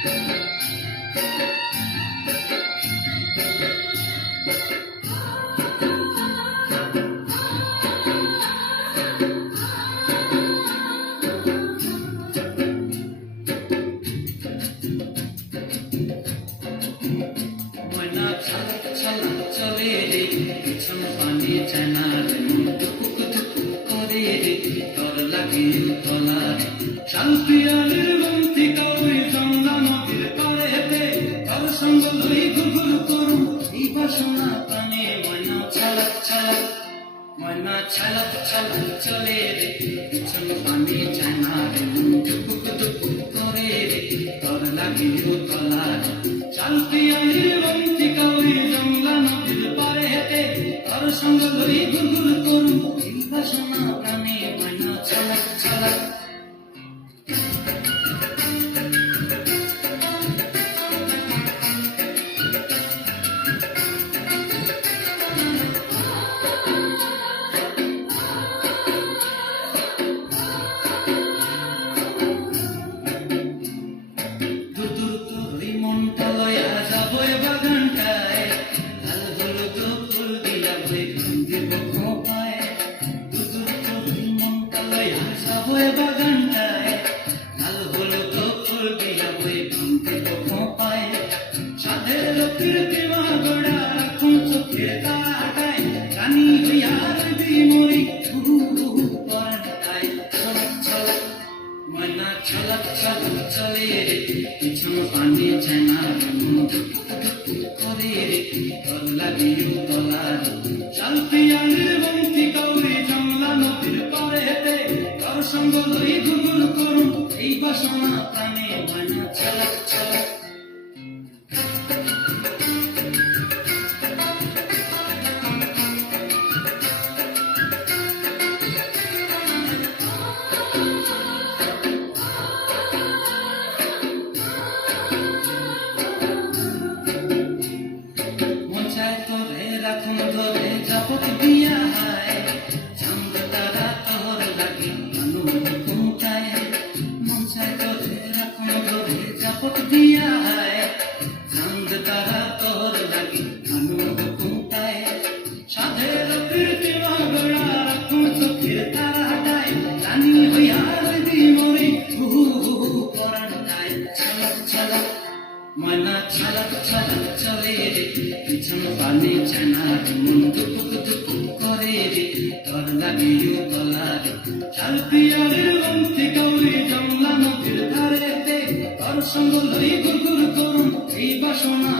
ময়না ছালাক ছালাক চলে রে, পিছন পানি চায়না রে, মন টুকুক টুকুক করে রে, তর লাগে তলা রে। শালপিয়ালির বন্তিকা ওই জংলা নদীর পাড়েতে, তর সঙ্গ লই ঘুঘুর করুম এই বাসনা প্রাণে। ময়না ছালাক ছালাক, ময়না ছালাক ছালাক চলে রে, পিছন পানি চায়না রে, মন টুকুক টুকুক করে রে, তর লাগে তলা রে। শালপিয়ালির বন্তিকা ওই জংলা নদীর পাড়েতে, তর সঙ্গ লই ঘুঘুর করুম এই বাসনা প্রাণে। ময়না ছালাক ছালাক। মনটা লয়া যাবো বাগানটায়, লাল হলুদ ফুল দিয়া দিব খোপায়। মনটা লয়া যাবো বাগানটায়, লাল হলুদ ফুল দিয়া দিব খোপায়। সাধের লোকের দেওয়া গোড়া রাখুন চোখের তাকায়, রানী হইয়া রবি মরি ঘুঘু ঘুঘু পরাটায়। ছলক ছলক, ময়না ছলক ছলক চলে রে, পিছন পানি চায়না রে, মন টুকুক টুকুক করে রে, তর লাগে তলা রে। শালপিয়ালির বন্তিকা ওই জংলা নদীর পাড়েতে, তর সঙ্গ লই ঘুঘুর করুম এই বাসনা প্রাণে। ময়না ছলক ছলক। রাখুন ধরে যাবত দিয়া হায়, চাঁদ তারা তোর লাগে হুকুম চায়। মন চায় তোরে রাখুন ধরে যাবত দিয়া হায়, চাঁদ তারা তোর লাগে হুকুম চায়। সাধের কীর্তি গড়া রাখুন চোখের তারা হাটায়, রানী হইয়া রবি মরি হুহু হুহু পরাটায়। ছলক ছলক, ময়না ছালাক ছালাক চলে রে, পিছন পানি চায়না রে, মন টুকুক টুকুক করে রে, তর লাগে তলা রে। শালপিয়ালির বন্তিকা ওই জংলা নদীর ধারেতে, তর সঙ্গ লই ঘুঘুর করুম এই বাসনা।